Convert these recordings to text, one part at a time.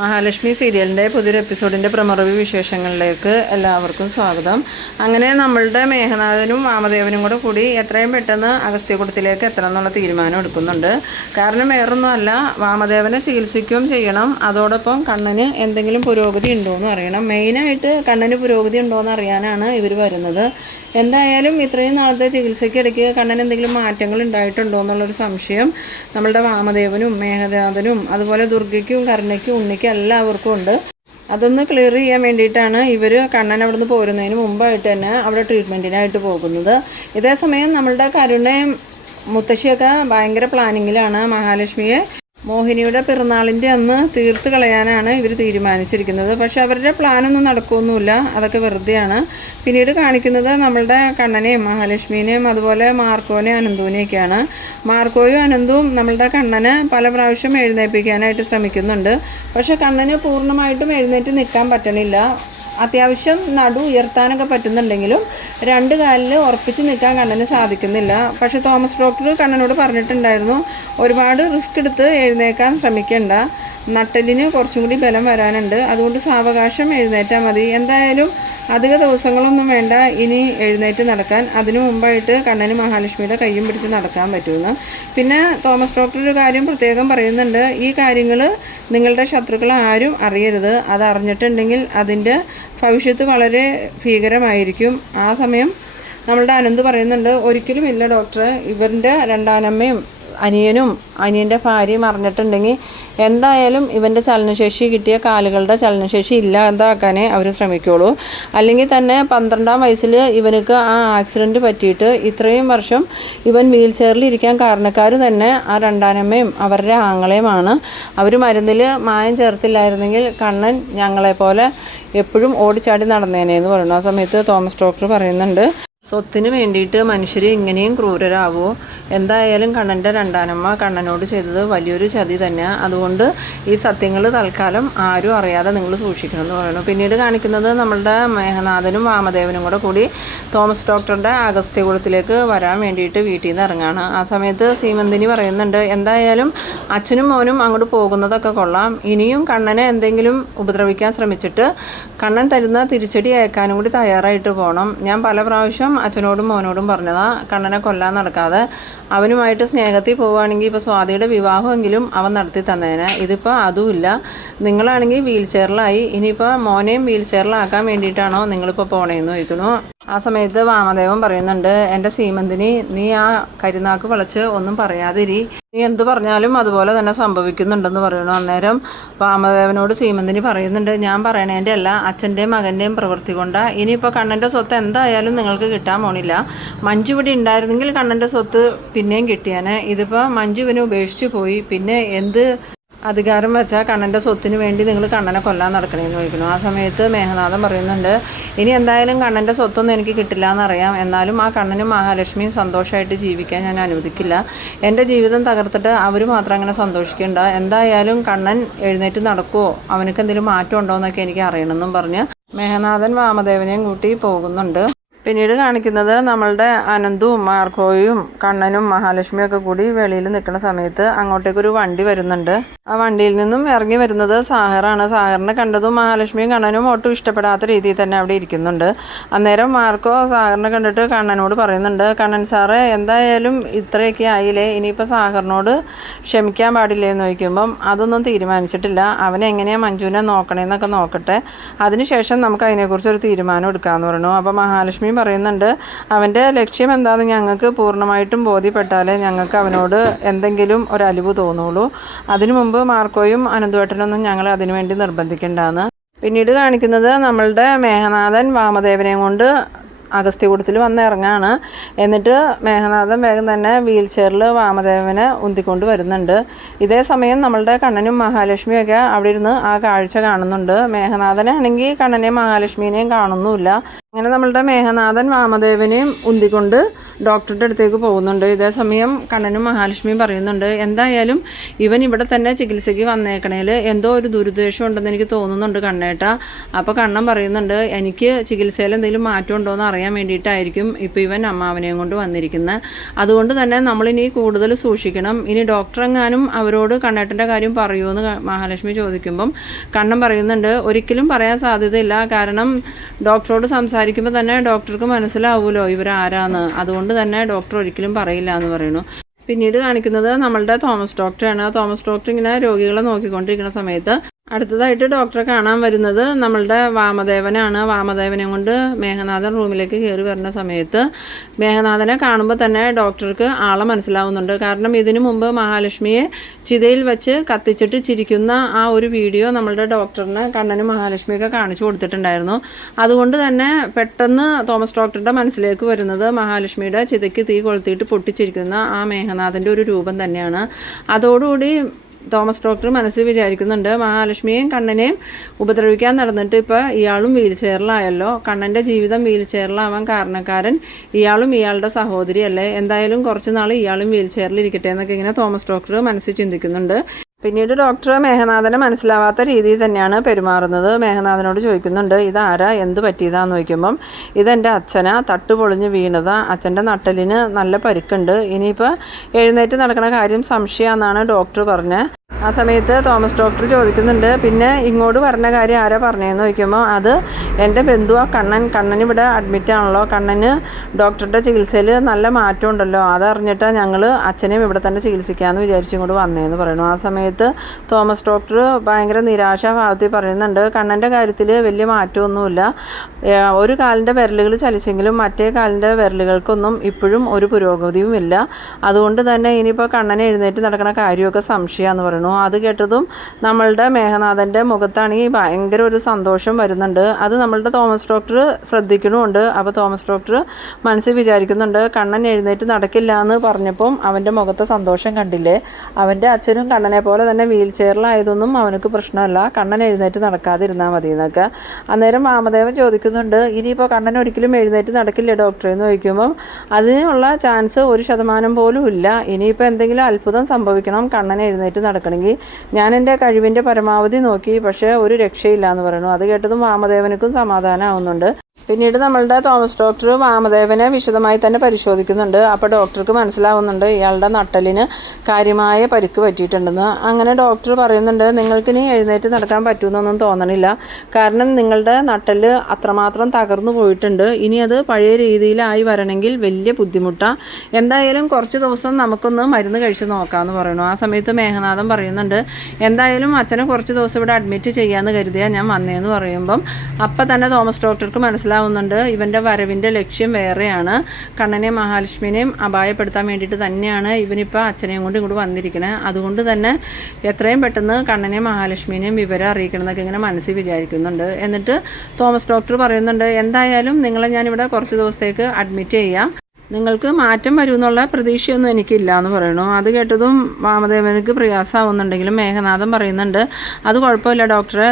മഹാലക്ഷ്മി സീരിയലിന്റെ പുതിയൊരു എപ്പിസോഡിന്റെ പ്രമറിവ് വിശേഷങ്ങളിലേക്ക് എല്ലാവർക്കും സ്വാഗതം. അങ്ങനെ നമ്മളുടെ മേഘനാഥനും വാമദേവനും കൂടെ കൂടി എത്രയും പെട്ടെന്ന് അഗസ്ത്യകുടത്തിലേക്ക് എത്തണം എന്നുള്ള തീരുമാനം എടുക്കുന്നുണ്ട്. കാരണം വേറൊന്നുമല്ല വാമദേവനെ ചികിത്സിക്കുകയും ചെയ്യണം. അതോടൊപ്പം കണ്ണന് എന്തെങ്കിലും പുരോഗതി ഉണ്ടോ എന്ന് അറിയണം. മെയിനായിട്ട് കണ്ണന് പുരോഗതി ഉണ്ടോ എന്ന് അറിയാനാണ് ഇവർ വരുന്നത്. എന്തായാലും ഇത്രയും നാളത്തെ ചികിത്സയ്ക്കിടയ്ക്ക് കണ്ണന് എന്തെങ്കിലും മാറ്റങ്ങൾ ഉണ്ടായിട്ടുണ്ടോ എന്നുള്ളൊരു സംശയം നമ്മളുടെ വാമദേവനും മേഘനാഥനും അതുപോലെ ദുർഗയ്ക്കും കരുണയ്ക്കും ഉണ്ണിക്കും എല്ലാവർക്കും ഉണ്ട്. അതൊന്ന് ക്ലിയർ ചെയ്യാൻ വേണ്ടിയിട്ടാണ് ഇവർ കണ്ണൻ അവിടെ നിന്ന് പോരുന്നതിന് മുമ്പായിട്ട് തന്നെ അവിടെ ട്രീറ്റ്മെന്റിനായിട്ട് പോകുന്നത്. ഇതേസമയം നമ്മളുടെ കരുണയും മുത്തശ്ശിയൊക്കെ ഭയങ്കര പ്ലാനിങ്ങിലാണ് മഹാലക്ഷ്മിയെ മോഹിനിയുടെ പിറന്നാളിന്റെ അന്ന് തീർത്ത് കളയാനാണ് ഇവർ തീരുമാനിച്ചിരിക്കുന്നത്. പക്ഷെ അവരുടെ പ്ലാനൊന്നും നടക്കുകയൊന്നുമില്ല അതൊക്കെ വെറുതെയാണ്. പിന്നീട് കാണിക്കുന്നത് നമ്മളുടെ കണ്ണനെയും മഹാലക്ഷ്മിനെയും അതുപോലെ മാർക്കോനെയും അനന്തുവിനെയൊക്കെയാണ്. മാർക്കോയും അനന്തുവും നമ്മളുടെ കണ്ണനെ പല പ്രാവശ്യം എഴുന്നേൽപ്പിക്കാനായിട്ട് ശ്രമിക്കുന്നുണ്ട്. പക്ഷെ കണ്ണന് പൂർണമായിട്ടും എഴുന്നേറ്റ് നിൽക്കാൻ പറ്റണില്ല. അത്യാവശ്യം നടു ഉയർത്താനൊക്കെ പറ്റുന്നുണ്ടെങ്കിലും രണ്ട് കാലിൽ ഉറപ്പിച്ച് നിൽക്കാൻ കണ്ണന് സാധിക്കുന്നില്ല. പക്ഷേ തോമസ് ഡോക്ടർ കണ്ണനോട് പറഞ്ഞിട്ടുണ്ടായിരുന്നു ഒരുപാട് റിസ്ക് എടുത്ത് എഴുന്നേക്കാൻ ശ്രമിക്കണ്ട. നട്ടലിന് കുറച്ചും കൂടി ബലം വരാനുണ്ട്. അതുകൊണ്ട് സാവകാശം എഴുന്നേറ്റാൽ മതി. എന്തായാലും അധിക ദിവസങ്ങളൊന്നും വേണ്ട. ഇനി എഴുന്നേറ്റ് നടക്കാൻ. അതിനു മുമ്പായിട്ട് കണ്ണന് മഹാലക്ഷ്മിയുടെ കയ്യും പിടിച്ച് നടക്കാൻ പറ്റുമെന്ന്. പിന്നെ തോമസ് ഡോക്ടർ ഒരു കാര്യം പ്രത്യേകം പറയുന്നുണ്ട്. ഈ കാര്യങ്ങൾ നിങ്ങളുടെ ശത്രുക്കൾ ആരും അറിയരുത്. അത് അറിഞ്ഞിട്ടുണ്ടെങ്കിൽ അതിന്റെ ഭവിഷ്യത്ത് വളരെ ഭീകരമായിരിക്കും. ആ സമയം നമ്മളുടെ അനന്ത് പറയുന്നുണ്ട് ഒരിക്കലും ഇല്ല ഡോക്ടർ ഇവരുടെ രണ്ടാനമ്മയും അനിയനും അനിയന്റെ ഭാര്യയും അറിഞ്ഞിട്ടുണ്ടെങ്കിൽ എന്തായാലും ഇവന്റെ ചലനശേഷി കിട്ടിയ കാലുകളുടെ ചലനശേഷി ഇല്ലാതാക്കാനേ അവർ ശ്രമിക്കുള്ളൂ. അല്ലെങ്കിൽ തന്നെ പന്ത്രണ്ടാം വയസ്സിൽ ഇവനക്ക് ആ ആക്സിഡന്റ് പറ്റിയിട്ട് ഇത്രയും വർഷം ഇവൻ വീൽ ചെയറിൽ ഇരിക്കാൻ കാരണക്കാർ തന്നെ ആ രണ്ടാനമ്മയും അവരുടെ ആങ്ങളെയുമാണ്. അവർ മരുന്നിൽ മായം ചേർത്തില്ലായിരുന്നെങ്കിൽ കണ്ണൻ ഞങ്ങളെപ്പോലെ എപ്പോഴും ഓടിച്ചാടി നടന്നേനെ എന്ന് പറയുന്നു. ആ സമയത്ത് തോമസ് ഡോക്ടർ പറയുന്നുണ്ട് സ്വത്തിന് വേണ്ടിയിട്ട് മനുഷ്യർ ഇങ്ങനെയും ക്രൂരരാവോ? എന്തായാലും കണ്ണന്റെ രണ്ടാനമ്മ കണ്ണനോട് ചെയ്തത് വലിയൊരു ചതി തന്നെ അതുകൊണ്ട് ഈ സത്യങ്ങൾ തൽക്കാലം ആരും അറിയാതെ നിങ്ങൾ സൂക്ഷിക്കണം എന്ന് പറയുന്നു. പിന്നീട് കാണിക്കുന്നത് നമ്മളുടെ മേഘനാഥനും വാമദേവനും കൂടെ കൂടി തോമസ് ഡോക്ടറുടെ അഗസ്ത്യകുളത്തിലേക്ക് വരാൻ വേണ്ടിയിട്ട് വീട്ടിൽ നിന്ന് ഇറങ്ങാണ്. ആ സമയത്ത് സീമന്തിനി പറയുന്നുണ്ട് എന്തായാലും അച്ഛനും മോനും അങ്ങോട്ട് പോകുന്നതൊക്കെ കൊള്ളാം. ഇനിയും കണ്ണനെ എന്തെങ്കിലും ഉപദ്രവിക്കാൻ ശ്രമിച്ചിട്ട് കണ്ണൻ തരുന്ന തിരിച്ചടി അയക്കാനും കൂടി തയ്യാറായിട്ട് പോകണം ഞാൻ പല പ്രാവശ്യം അച്ഛനോടും മോനോടും പറഞ്ഞതാ കണ്ണനെ കൊല്ലാൻ നടക്കാതെ. അവനുമായിട്ട് സ്നേഹത്തിൽ പോവുകയാണെങ്കിൽ ഇപ്പോൾ സ്വാതിയുടെ വിവാഹമെങ്കിലും അവൻ നടത്തി തന്നേനെ. ഇതിപ്പോൾ അതുമില്ല. നിങ്ങളാണെങ്കിൽ വീൽ ചെയറിലായി ഇനിയിപ്പോൾ മോനെയും വീൽ ചെയറിലാക്കാൻ വേണ്ടിയിട്ടാണോ നിങ്ങളിപ്പോൾ പോണേന്ന് ചോദിക്കുന്നു. ആ സമയത്ത് വാമദേവൻ പറയുന്നുണ്ട് എന്റെ സീമന്തിനി നീ ആ കരിനാക്ക് വളച്ച് ഒന്നും പറയാതിരി. നീ എന്ത് പറഞ്ഞാലും അതുപോലെ തന്നെ സംഭവിക്കുന്നുണ്ടെന്ന് പറയുന്നു. അന്നേരം വാമദേവനോട് സീമന്തിനി പറയുന്നുണ്ട് ഞാൻ പറയണേന്റെ അല്ല അച്ഛന്റെയും മകന്റെയും പ്രവൃത്തി കൊണ്ട്. ഇനിയിപ്പോൾ കണ്ണന്റെ സ്വത്ത് എന്തായാലും നിങ്ങൾക്ക് കിട്ടാൻ പോണില്ല. മഞ്ജു ഇവിടെ ഉണ്ടായിരുന്നെങ്കിൽ കണ്ണന്റെ സ്വത്ത് പിന്നെയും കിട്ടിയാനെ. ഇതിപ്പോൾ മഞ്ജുവിനെ ഉപേക്ഷിച്ച് പോയി. പിന്നെ എന്ത് അധികാരം വെച്ചാൽ കണ്ണന്റെ സ്വത്തിന് വേണ്ടി നിങ്ങൾ കണ്ണനെ കൊല്ലാൻ നടക്കണമെന്ന് ചോദിക്കുന്നു. ആ സമയത്ത് മേഘനാഥൻ പറയുന്നുണ്ട് ഇനി എന്തായാലും കണ്ണന്റെ സ്വത്തൊന്നും എനിക്ക് കിട്ടില്ല എന്നറിയാം എന്നാലും ആ കണ്ണനും മഹാലക്ഷ്മിയും സന്തോഷമായിട്ട് ജീവിക്കാൻ ഞാൻ അനുവദിക്കില്ല. എന്റെ ജീവിതം തകർത്തിട്ട് അവർ മാത്രം അങ്ങനെ സന്തോഷിക്കണ്ട. എന്തായാലും കണ്ണൻ എഴുന്നേറ്റ് നടക്കുമോ അവനക്ക് എന്തെങ്കിലും മാറ്റം ഉണ്ടോ എന്നൊക്കെ എനിക്ക് അറിയണമെന്നും പറഞ്ഞ് മേഘനാഥൻ വാമദേവനെയും കൂട്ടി പോകുന്നുണ്ട്. പിന്നീട് കാണിക്കുന്നത് നമ്മളുടെ അനന്തും മാർക്കോയും കണ്ണനും മഹാലക്ഷ്മിയും ഒക്കെ കൂടി വെളിയിൽ നിൽക്കുന്ന സമയത്ത് അങ്ങോട്ടേക്കൊരു വണ്ടി വരുന്നുണ്ട്. ആ വണ്ടിയിൽ നിന്നും ഇറങ്ങി വരുന്നത് സാഹറാണ്. സാഹറിനെ കണ്ടതും മഹാലക്ഷ്മിയും കണ്ണനും ഒട്ടും ഇഷ്ടപ്പെടാത്ത രീതിയിൽ തന്നെ അവിടെ ഇരിക്കുന്നുണ്ട്. അന്നേരം മാർക്കോ സാഹറിനെ കണ്ടിട്ട് കണ്ണനോട് പറയുന്നുണ്ട് കണ്ണൻ സാറ് എന്തായാലും ഇത്രയൊക്കെ ആയില്ലേ? ഇനിയിപ്പോൾ സാഹറിനോട് ക്ഷമിക്കാൻ പാടില്ലേ? എന്ന് ചോദിക്കുമ്പം അതൊന്നും തീരുമാനിച്ചിട്ടില്ല. അവൻ എങ്ങനെയാണ് മഞ്ജുവിനെ നോക്കണേന്നൊക്കെ നോക്കട്ടെ. അതിനുശേഷം നമുക്ക് അതിനെക്കുറിച്ച് ഒരു തീരുമാനം എടുക്കാമെന്ന് പറഞ്ഞു. അപ്പോൾ മഹാലക്ഷ്മി പറയുന്നുണ്ട്. അവന്റെ ലക്ഷ്യം എന്താണെന്ന് ഞങ്ങൾക്ക് പൂർണമായിട്ടും ബോധ്യപ്പെട്ടാലേ ഞങ്ങൾക്ക് അവനോട് എന്തെങ്കിലും ഒരു അലിവ് തോന്നുള്ളൂ. അതിനു മുമ്പ് മാർക്കോയും അനന്തുവേട്ടനൊന്നും ഞങ്ങൾ അതിനുവേണ്ടി നിർബന്ധിക്കേണ്ടതാണ് പിന്നീട് കാണിക്കുന്നത് നമ്മളുടെ മേഘനാഥൻ വാമദേവനെയും കൊണ്ട് അഗസ്ത്യകൂടത്തിൽ വന്ന് ഇറങ്ങാണ്. എന്നിട്ട് മേഘനാഥൻ വേഗം തന്നെ വീൽ ചെയറിൽ വാമദേവനെ ഉന്തിക്കൊണ്ട് വരുന്നുണ്ട്. ഇതേ സമയം നമ്മളുടെ കണ്ണനും മഹാലക്ഷ്മിയൊക്കെ അവിടെ ഇരുന്ന് ആ കാഴ്ച കാണുന്നുണ്ട്. മേഘനാഥനാണെങ്കിൽ കണ്ണനെയും മഹാലക്ഷ്മിനെയും കാണുന്നുമില്ല. അങ്ങനെ നമ്മളുടെ മേഘനാഥൻ വാമദേവനെയും ഉന്തിക്കൊണ്ട് ഡോക്ടറുടെ അടുത്തേക്ക് പോകുന്നുണ്ട്. ഇതേ സമയം കണ്ണനും മഹാലക്ഷ്മിയും പറയുന്നുണ്ട് എന്തായാലും ഇവൻ ഇവിടെ തന്നെ ചികിത്സയ്ക്ക് വന്നേക്കണേൽ എന്തോ ഒരു ദുരുദ്ദേശം ഉണ്ടെന്ന് എനിക്ക് തോന്നുന്നുണ്ട് കണ്ണേട്ട. അപ്പോൾ കണ്ണൻ പറയുന്നുണ്ട് എനിക്ക് ചികിത്സയിൽ എന്തെങ്കിലും മാറ്റം ഉണ്ടോ എന്ന് അറിയാൻ വേണ്ടിയിട്ടായിരിക്കും ഇപ്പോൾ ഇവൻ അമ്മാവനെയും കൊണ്ട് വന്നിരിക്കുന്നത് അതുകൊണ്ട് തന്നെ നമ്മളിനി കൂടുതൽ സൂക്ഷിക്കണം. ഇനി ഡോക്ടർ എങ്ങാനും അവരോട് കണ്ണേട്ടന്റെ കാര്യം പറയുമെന്ന് മഹാലക്ഷ്മി ചോദിക്കുമ്പം കണ്ണൻ പറയുന്നുണ്ട് ഒരിക്കലും പറയാൻ സാധ്യതയില്ല. കാരണം ഡോക്ടറോട് സംസാരിക്കുമ്പോൾ തന്നെ ഡോക്ടർക്ക് മനസ്സിലാവുമല്ലോ ഇവരാരാന്ന്. അതുകൊണ്ട് തന്നെ ഡോക്ടർ ഒരിക്കലും പറയില്ല എന്ന് പറയുന്നു. പിന്നീട് കാണിക്കുന്നത് നമ്മളുടെ തോമസ് ഡോക്ടറാണ്. തോമസ് ഡോക്ടർ ഇങ്ങനെ രോഗികളെ നോക്കിക്കൊണ്ടിരിക്കുന്ന സമയത്ത് അടുത്തതായിട്ട് ഡോക്ടറെ കാണാൻ വരുന്നത് നമ്മളുടെ വാമദേവനാണ്. വാമദേവനെ കൊണ്ട് മേഘനാഥൻ റൂമിലേക്ക് കയറി വരുന്ന സമയത്ത് മേഘനാഥനെ കാണുമ്പോൾ തന്നെ ഡോക്ടർക്ക് ആളെ മനസ്സിലാവുന്നുണ്ട്. കാരണം ഇതിനു മുമ്പ് മഹാലക്ഷ്മിയെ ചിതയിൽ വെച്ച് കത്തിച്ചിട്ട് ചിരിക്കുന്ന ആ ഒരു വീഡിയോ നമ്മളുടെ ഡോക്ടറിന് കണ്ണനും മഹാലക്ഷ്മിയൊക്കെ കാണിച്ചു കൊടുത്തിട്ടുണ്ടായിരുന്നു. അതുകൊണ്ട് തന്നെ പെട്ടെന്ന് തോമസ് ഡോക്ടറുടെ മനസ്സിലേക്ക് വരുന്നത് മഹാലക്ഷ്മിയുടെ ചിതയ്ക്ക് തീ കൊളുത്തിയിട്ട് പൊട്ടിച്ചിരിക്കുന്ന ആ മേഘനാഥന്റെ ഒരു രൂപം തന്നെയാണ്. അതോടുകൂടി തോമസ് ഡോക്ടർ മനസ്സിൽ വിചാരിക്കുന്നുണ്ട് മഹാലക്ഷ്മിയെയും കണ്ണനെയും ഉപദ്രവിക്കാൻ നടന്നിട്ട് ഇപ്പോൾ ഇയാളും വീൽ ചെയറിലായല്ലോ കണ്ണന്റെ ജീവിതം വീൽ ചെയറിലാവാൻ കാരണക്കാരൻ ഇയാളും ഇയാളുടെ സഹോദരി അല്ലേ എന്തായാലും കുറച്ച് നാൾ ഇയാളും വീൽ ചെയറിൽ ഇരിക്കട്ടെ എന്നൊക്കെ ഇങ്ങനെ തോമസ് ഡോക്ടർ മനസ്സിൽ ചിന്തിക്കുന്നുണ്ട്. പിന്നീട് ഡോക്ടർ മേഘനാഥനെ മനസ്സിലാവാത്ത രീതിയിൽ തന്നെയാണ് പെരുമാറുന്നത്. മേഘനാഥനോട് ചോദിക്കുന്നുണ്ട് ഇതാരാ? എന്ത് പറ്റിയതാന്ന് ചോദിക്കുമ്പം ഇതെന്റെ അച്ഛനാ. തട്ട് പൊളിഞ്ഞ് വീണതാ. അച്ഛന്റെ നട്ടലിന് നല്ല പരിക്കുണ്ട്. ഇനിയിപ്പോൾ എഴുന്നേറ്റ് നടക്കുന്ന കാര്യം സംശയമാണെന്നാണ് ഡോക്ടർ പറഞ്ഞത് ആ സമയത്ത് തോമസ് ഡോക്ടർ ചോദിക്കുന്നുണ്ട് പിന്നെ ഇങ്ങോട്ട് പറഞ്ഞ കാര്യം ആരാ പറഞ്ഞതെന്ന് ചോദിക്കുമ്പോൾ അത് എന്റെ ബന്ധുവാ കണ്ണൻ കണ്ണൻ ഇവിടെ അഡ്മിറ്റ് ആണല്ലോ. കണ്ണന് ഡോക്ടറുടെ ചികിത്സയിൽ നല്ല മാറ്റം ഉണ്ടല്ലോ. അതറിഞ്ഞിട്ടാണ് ഞങ്ങൾ അച്ഛനെയും ഇവിടെ തന്നെ ചികിത്സിക്കാമെന്ന് വിചാരിച്ചു ഇങ്ങോട്ട് വന്നതെന്ന് പറയുന്നു. ആ സമയത്ത് തോമസ് ഡോക്ടർ ഭയങ്കര നിരാശാഭാവത്തിൽ പറയുന്നുണ്ട് കണ്ണന്റെ കാര്യത്തിൽ വലിയ മാറ്റമൊന്നുമില്ല. ഒരു കാലിന്റെ വിരലുകൾ ചലിച്ചെങ്കിലും മറ്റേ കാലിന്റെ വിരലുകൾക്കൊന്നും ഇപ്പോഴും ഒരു പുരോഗതിയും ഇല്ല അതുകൊണ്ട് തന്നെ ഇനിയിപ്പോൾ കണ്ണനെ എഴുന്നേറ്റ് നടക്കുന്ന കാര്യമൊക്കെ സംശയമാണെന്ന് പറയുന്നു. അത് കേട്ടതും നമ്മളുടെ മേഘനാഥന്റെ മുഖത്താണെങ്കിൽ ഭയങ്കര ഒരു സന്തോഷം വരുന്നുണ്ട്. അത് നമ്മളുടെ തോമസ് ഡോക്ടർ ശ്രദ്ധിക്കണമുണ്ട് അപ്പോൾ തോമസ് ഡോക്ടർ മനസ്സിൽ വിചാരിക്കുന്നുണ്ട് കണ്ണൻ എഴുന്നേറ്റ് നടക്കില്ല എന്ന് പറഞ്ഞപ്പം അവന്റെ മുഖത്തെ സന്തോഷം കണ്ടില്ലേ? അവന്റെ അച്ഛനും കണ്ണനെ പോലെ തന്നെ വീൽ ചെയറിലായതൊന്നും അവനക്ക് പ്രശ്നമല്ല. കണ്ണൻ എഴുന്നേറ്റ് നടക്കാതിരുന്നാൽ മതി എന്നൊക്കെ. അന്നേരം വാമദേവൻ ചോദിക്കുന്നുണ്ട് ഇനിയിപ്പോൾ കണ്ണൻ ഒരിക്കലും എഴുന്നേറ്റ് നടക്കില്ല ഡോക്ടറെ? എന്ന് ചോദിക്കുമ്പം അതിനുള്ള ചാൻസ് ഒരു ശതമാനം പോലും ഇല്ല. ഇനിയിപ്പോൾ എന്തെങ്കിലും അത്ഭുതം സംഭവിക്കണം. കണ്ണൻ എഴുന്നേറ്റ് നടക്കണമെങ്കിൽ ഞാൻ എന്റെ കഴിവിന്റെ പരമാവധി നോക്കി പക്ഷേ ഒരു രക്ഷയില്ല എന്ന് പറയുന്നു. അത് കേട്ടതും വാമദേവനക്കും സമാധാനമാവുന്നുണ്ട് പിന്നീട് നമ്മളുടെ തോമസ് ഡോക്ടർ വാമദേവനെ വിശദമായി തന്നെ പരിശോധിക്കുന്നുണ്ട്. അപ്പോൾ ഡോക്ടർക്ക് മനസ്സിലാവുന്നുണ്ട് ഇയാളുടെ നട്ടലിന് കാര്യമായ പരിക്ക് പറ്റിയിട്ടുണ്ടെന്ന്. അങ്ങനെ ഡോക്ടർ പറയുന്നുണ്ട് നിങ്ങൾക്ക് ഇനി എഴുന്നേറ്റ് നടക്കാൻ പറ്റുമെന്നൊന്നും തോന്നണില്ല. കാരണം നിങ്ങളുടെ നട്ടൽ അത്രമാത്രം തകർന്നു പോയിട്ടുണ്ട്. ഇനി അത് പഴയ രീതിയിലായി വരണമെങ്കിൽ വലിയ ബുദ്ധിമുട്ടാണ് എന്തായാലും കുറച്ച് ദിവസം നമുക്കൊന്ന് മരുന്ന് കഴിച്ച് നോക്കാമെന്ന് പറയുന്നു. ആ സമയത്ത് മേഘനാഥൻ പറയുന്നുണ്ട് എന്തായാലും അച്ഛനെ കുറച്ച് ദിവസം ഇവിടെ അഡ്മിറ്റ് ചെയ്യാമെന്ന് കരുതിയാൽ ഞാൻ വന്നേന്ന് പറയുമ്പം അപ്പം തന്നെ തോമസ് ഡോക്ടർക്ക് മനസ്സിലാവുന്നുണ്ട്. ഇവന്റെ വരവിന്റെ ലക്ഷ്യം വേറെയാണ്. കണ്ണനെ മഹാലക്ഷ്മിനെയും അപായപ്പെടുത്താൻ വേണ്ടിയിട്ട് തന്നെയാണ് ഇവനിപ്പോൾ അച്ഛനെയും കൊണ്ട് ഇങ്ങോട്ട് വന്നിരിക്കുന്നത് അതുകൊണ്ട് തന്നെ എത്രയും പെട്ടെന്ന് കണ്ണനെ മഹാലക്ഷ്മിനെയും വിവരം അറിയിക്കണം എന്നൊക്കെ ഇങ്ങനെ മനസ്സിൽ വിചാരിക്കുന്നുണ്ട്. എന്നിട്ട് തോമസ് ഡോക്ടർ പറയുന്നുണ്ട് എന്തായാലും നിങ്ങളെ ഞാനിവിടെ കുറച്ച് ദിവസത്തേക്ക് അഡ്മിറ്റ് ചെയ്യാം. നിങ്ങൾക്ക് മാറ്റം വരുമെന്നുള്ള പ്രതീക്ഷയൊന്നും എനിക്കില്ല എന്ന് പറയുന്നു. അത് കേട്ടതും വാമദേവനക്ക് പ്രയാസമാവുന്നുണ്ടെങ്കിലും മേഘനാഥൻ പറയുന്നുണ്ട് അത് കുഴപ്പമില്ല ഡോക്ടറെ.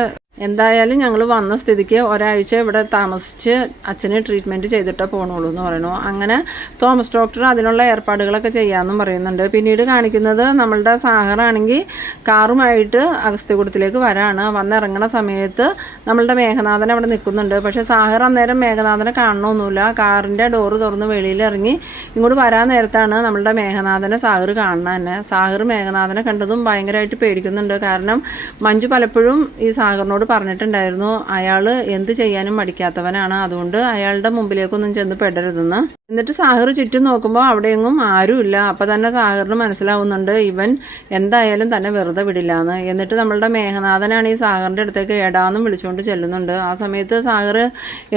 എന്തായാലും ഞങ്ങൾ വന്ന സ്ഥിതിക്ക് ഒരാഴ്ച ഇവിടെ താമസിച്ച് അച്ഛന് ട്രീറ്റ്മെന്റ് ചെയ്തിട്ടേ പോകണുള്ളൂ എന്ന് പറയുന്നു. അങ്ങനെ തോമസ് ഡോക്ടർ അതിനുള്ള ഏർപ്പാടുകളൊക്കെ ചെയ്യാമെന്നും പറയുന്നുണ്ട്. പിന്നീട് കാണിക്കുന്നത് നമ്മളുടെ സാഹറാണെങ്കിൽ കാറുമായിട്ട് അഗസ്ത്യകൂടത്തിലേക്ക് വരാണ്. വന്നിറങ്ങണ സമയത്ത് നമ്മളുടെ മേഘനാഥൻ അവിടെ നിൽക്കുന്നുണ്ട്. പക്ഷേ സാഹർ അന്നേരം മേഘനാഥനെ കാണണമൊന്നുമില്ല. കാറിന്റെ ഡോറ് തുറന്ന് വെളിയിൽ ഇറങ്ങി ഇങ്ങോട്ട് വരാൻ നേരത്താണ് നമ്മളുടെ മേഘനാഥനെ സാഹർ കാണുന്നത് തന്നെ. സാഹർ മേഘനാഥനെ കണ്ടതും ഭയങ്കരമായിട്ട് പേടിക്കുന്നുണ്ട്. കാരണം മഞ്ജു പലപ്പോഴും ഈ സാഗറിനോട് പറഞ്ഞിട്ടുണ്ടായിരുന്നു അയാൾ എന്ത് ചെയ്യാനും മടിക്കാത്തവനാണ്. അതുകൊണ്ട് അയാളുടെ മുമ്പിലേക്കൊന്നും ചെന്ന് പെടരുതെന്ന്. എന്നിട്ട് സാഹർ ചുറ്റും നോക്കുമ്പോൾ അവിടെയെങ്ങും ആരുമില്ല. അപ്പം തന്നെ സാഹറിന് മനസ്സിലാവുന്നുണ്ട് ഇവൻ എന്തായാലും തന്നെ വെറുതെ വിടില്ല എന്ന് എന്നിട്ട് നമ്മളുടെ മേഘനാഥനാണ് ഈ സാഹറിന്റെ അടുത്തേക്ക് ഏടാന്നും വിളിച്ചുകൊണ്ട് ചെല്ലുന്നുണ്ട്. ആ സമയത്ത് സാഗർ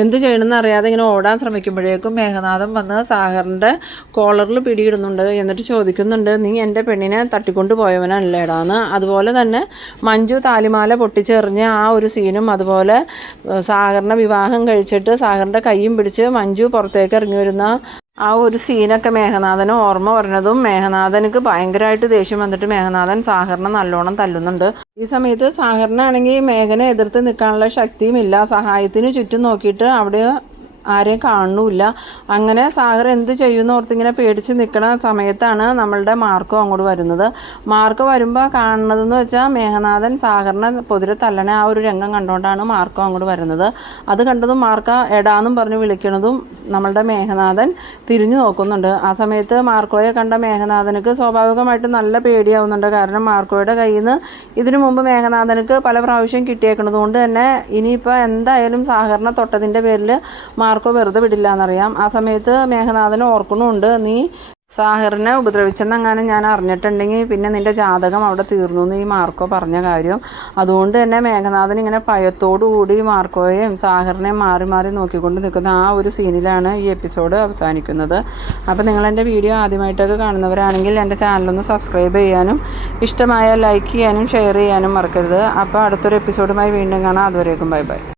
എന്ത് ചെയ്യണമെന്ന് അറിയാതെ ഇങ്ങനെ ഓടാൻ ശ്രമിക്കുമ്പോഴേക്കും മേഘനാഥൻ വന്ന് സാഹറിന്റെ കോളറിൽ പിടിയിടുന്നുണ്ട്. എന്നിട്ട് ചോദിക്കുന്നുണ്ട് നീ എന്റെ പെണ്ണിനെ തട്ടിക്കൊണ്ട് പോയവനല്ലേടാന്ന് അതുപോലെ തന്നെ മഞ്ജു താലിമാല പൊട്ടിച്ചെറിഞ്ഞ് ആ ഒരു സീനും അതുപോലെ സാഗറിനെ വിവാഹം കഴിച്ചിട്ട് സാഗറിന്റെ കൈയും പിടിച്ച് മഞ്ജു പുറത്തേക്ക് ഇറങ്ങി വരുന്ന ആ ഒരു സീനൊക്കെ മേഘനാഥന് ഓർമ്മ പറഞ്ഞതും മേഘനാഥനക്ക് ഭയങ്കരമായിട്ട് ദേഷ്യം വന്നിട്ട് മേഘനാഥൻ സാഹറിനെ നല്ലോണം തല്ലുന്നുണ്ട്. ഈ സമയത്ത് സാഹറിനാണെങ്കിൽ മേഘനെ എതിർത്ത് നിൽക്കാനുള്ള ശക്തിയും ഇല്ല സഹായത്തിന് ചുറ്റും നോക്കിയിട്ട് അവിടെ ആരെയും കാണുന്നില്ല. അങ്ങനെ സാഗർ എന്ത് ചെയ്യുമെന്ന് ഓർത്തിങ്ങനെ പേടിച്ച് നിൽക്കുന്ന സമയത്താണ് നമ്മളുടെ മാർക്കോ അങ്ങോട്ട് വരുന്നത്. മാർക്കോ വരുമ്പോൾ കാണുന്നതെന്ന് വെച്ചാൽ മേഘനാഥൻ സാഗറിനെ പൊതിരെ തല്ലണ ആ ഒരു രംഗം കണ്ടുകൊണ്ടാണ് മാർക്കോ അങ്ങോട്ട് വരുന്നത്. അത് കണ്ടതും മാർക്ക എടാന്നും പറഞ്ഞ് വിളിക്കണതും നമ്മളുടെ മേഘനാഥൻ തിരിഞ്ഞു നോക്കുന്നുണ്ട്. ആ സമയത്ത് മാർക്കോയെ കണ്ട മേഘനാഥനക്ക് സ്വാഭാവികമായിട്ടും നല്ല പേടിയാവുന്നുണ്ട്. കാരണം മാർക്കോയുടെ കയ്യിൽ നിന്ന് ഇതിനു മുമ്പ് മേഘനാഥനക്ക് പല പ്രാവശ്യം കിട്ടിയേക്കുന്നത് കൊണ്ട് തന്നെ ഇനിയിപ്പോൾ എന്തായാലും സാഹറിനെ തൊട്ടതിന്റെ പേരിൽ മാർക്കോ വെറുതെ വിടില്ല എന്നറിയാം ആ സമയത്ത് മേഘനാഥന് ഓർക്കണമുണ്ട് നീ സാഹിറിനെ ഉപദ്രവിച്ചെന്നെങ്ങാനും ഞാൻ അറിഞ്ഞിട്ടുണ്ടെങ്കിൽ പിന്നെ നിന്റെ ജാതകം അവിടെ തീർന്നു എന്ന് ഈ മാർക്കോ പറഞ്ഞ കാര്യം. അതുകൊണ്ട് തന്നെ മേഘനാഥൻ ഇങ്ങനെ ഭയത്തോടുകൂടി മാർക്കോയെയും സാഹിറിനെയും മാറി മാറി നോക്കിക്കൊണ്ട് നിൽക്കുന്ന ആ ഒരു സീനിലാണ് ഈ എപ്പിസോഡ് അവസാനിക്കുന്നത്. അപ്പോൾ നിങ്ങൾ എന്റെ വീഡിയോ ആദ്യമായിട്ടൊക്കെ കാണുന്നവരാണെങ്കിൽ എന്റെ ചാനലൊന്ന് സബ്സ്ക്രൈബ് ചെയ്യാനും ഇഷ്ടമായ ലൈക്ക് ചെയ്യാനും ഷെയർ ചെയ്യാനും മറക്കരുത്. അപ്പോൾ അടുത്തൊരു എപ്പിസോഡുമായി വീണ്ടും കാണാം. അതുവരേക്കും ബൈ ബൈ.